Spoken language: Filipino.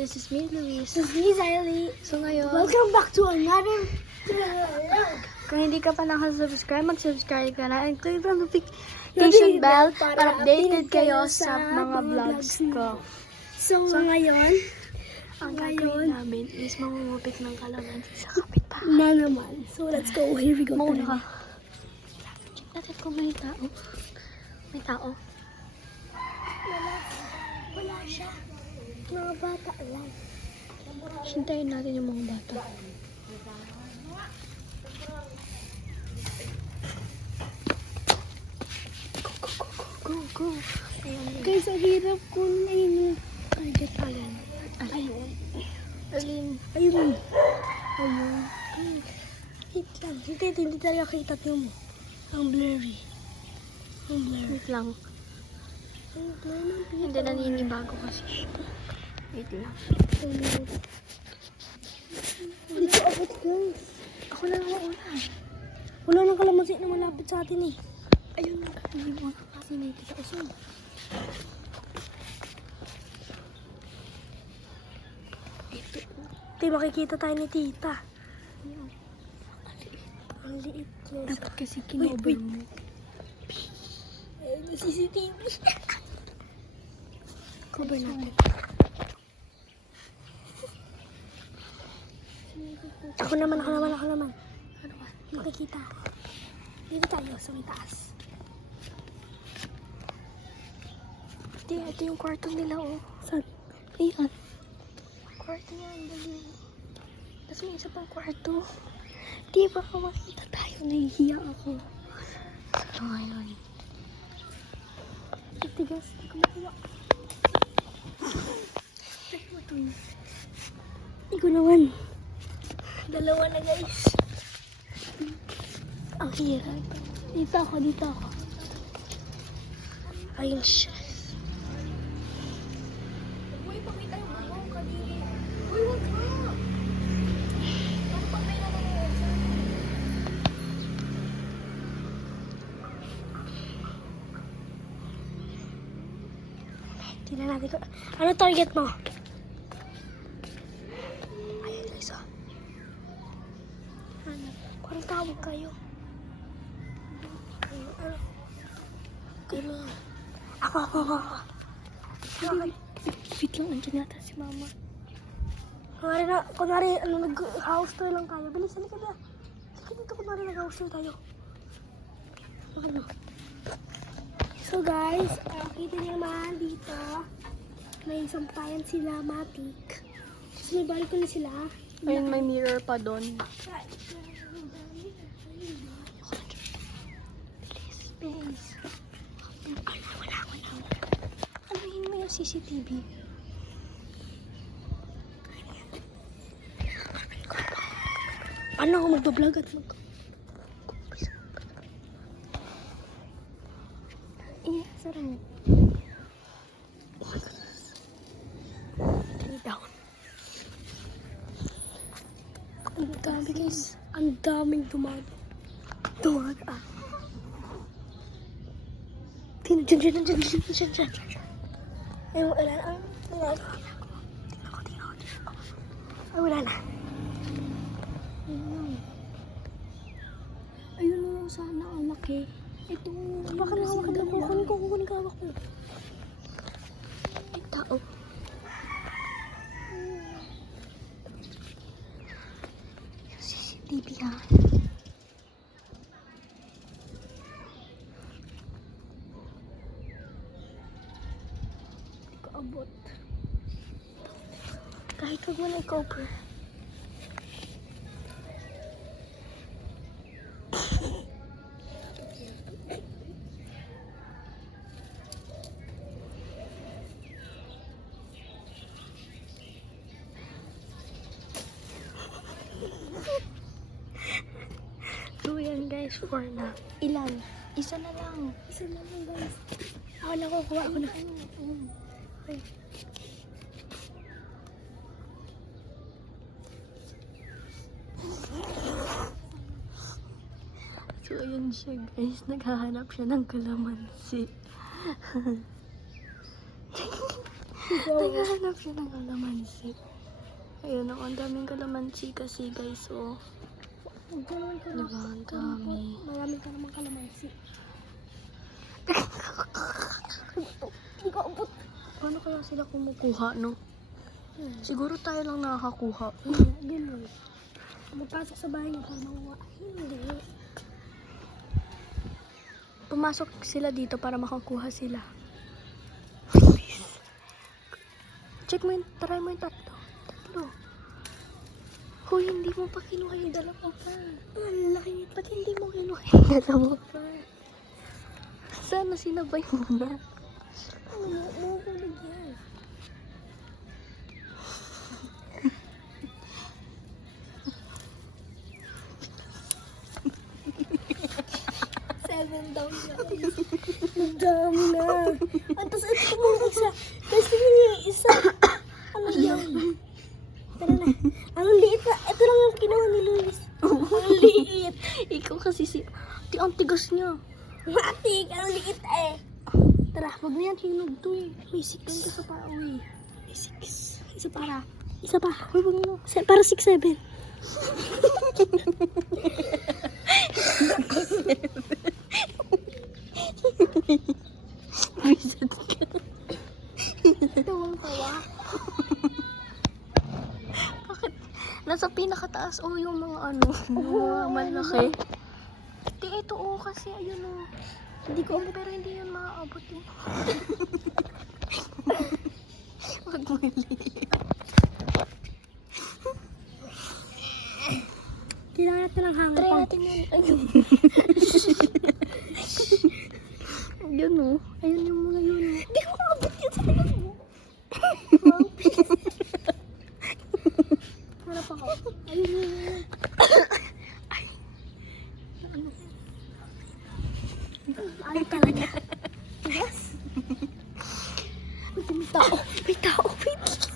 This is me, Luis. This is me, Ziley. So ngayon, Welcome back to another vlog. kung hindi ka pa nakasubscribe, mag-subscribe ka na and click the notification bell para updated kayo sa mga vlogs ko. So ngayon, Ang gagawin namin is mangungupit ng kalamansi sa kapitbahay. na naman. So let's go. Here we go. Mauna ka. Check natin kung may tao. May tao. Wala siya. Mga bata lang. Hintayin natin yung mga bata. Go, go. Ayan. Guys, ang hirap ko na yun. Target alin. Ayun. Alin. Ayun. Ayun. Wait lang. Hindi talaga kita mo. Ang blurry. Ang blurry. Wait lang. Ang blurry ng Hindi naninibago kasi siya. Wait lang. Hindi ko abot, guys. Ako na lang una. Wala nang kalamansi na malapit sa atin eh. Ayun na. Hindi mo na kasi may kita usog. Di makikita tayo ni tita. Ang liit. Guys. Dapat kasi Wait, kinover wait. mo. Ayun, may CCTV. Cover natin. Ako naman. Ano ba? Makikita ako. Dito tayo sa may taas. Ito yung kwarto nila, oh. Saan? Ayan. Kwarto yan, dali. Tapos may isa pang kwarto. Di ba makita tayo? Nahihiya ako. So, ngayon. Tigas. Hindi ko makuha. Ikaw naman. Dalawa na, guys. Ang hirap. Dito ako. Ayun siya. Uy, pakita yung bawang kadiri. Uy, wag ka. Ano pa may nanonood sa tingnan natin ko. Ano target mo? Ayun, guys, oh. Ano? Parang tawag kayo. Ano? Ano? Ako. Wait lang, andyan yata si mama. Kunwari, nag-house tour lang tayo. Bilis, halika na. Halika dito, kunwari nag-house tour tayo. Ano? So guys, kita niyo naman dito. May sampayan sila, matik. Tapos may balcony sila. Ayun, may mirror pa doon. Bilis. Wala. Anuhin mo yung CCTV. Paano ako magbablog at Sarang mo. Down. Ang dami guys. Ang daming dumaga. Diyan. Ay, wala na. Ay, wala na. Ayun lang sana ang laki. Ito. Baka nahawakan lang. Kukunin ka hawak mo. Ay, tao. Yung CCTV ha. Hindi ko abot. Kahit huwag mo na i-cover. So yan guys, 4 na. Ilan? Isa na lang. Guys. Ako na kukuha. Ako na. Okay. So ayun siya guys, naghahanap siya ng kalamansi. Naghahanap siya ng kalamansi. Ayun, ang daming kalamansi kasi guys, oh. Huwag ka naman ka Diba, ang dami. Marami ka naman kalamansi. Hindi ko abot. Paano kaya sila kumukuha, no? Siguro tayo lang nakakakuha. Hindi, ganun. Magpasok sa bahay niya para makuha. Hindi. Pumasok sila dito para makakuha sila. Check mo try mo yung tatlo. Hoy, hindi mo pa kinuha yung dalawa pa. Ang laki. Ba't hindi mo kinuha yung dalawa pa? Sana sinabay mo na. Mahuhulog yan. Seven down na. Ang dami na. Tapos ito mo isa. Tapos ito yung isa. Ano yan? Tara na. Ang liit na. Ito lang yung kinuha ni Luis. Ang liit. Ikaw kasi ang tigas niya. Matik. Ang liit eh. Tara, wag na yan hinog to eh. May six. Doon ka sa pauwi. May six. Isa para. Isa pa. Hoy, wag na. Para 6-7. Wizard ka. Tawang-tawa. Bakit? Nasa pinakataas yung mga ano, yung mga malaki. Di, ito kasi ayun Hindi ko Pero hindi yun maaabot eh. Wag mali. kailangan natin ng hanger Try pang. natin yun. Ayun. Yun ayun yung mga yun. Hindi ko makabit yun sa tingin mo. Harap ako. Ayun yun. Ay talaga. Yes. Uy, may tao. May tao. Wait.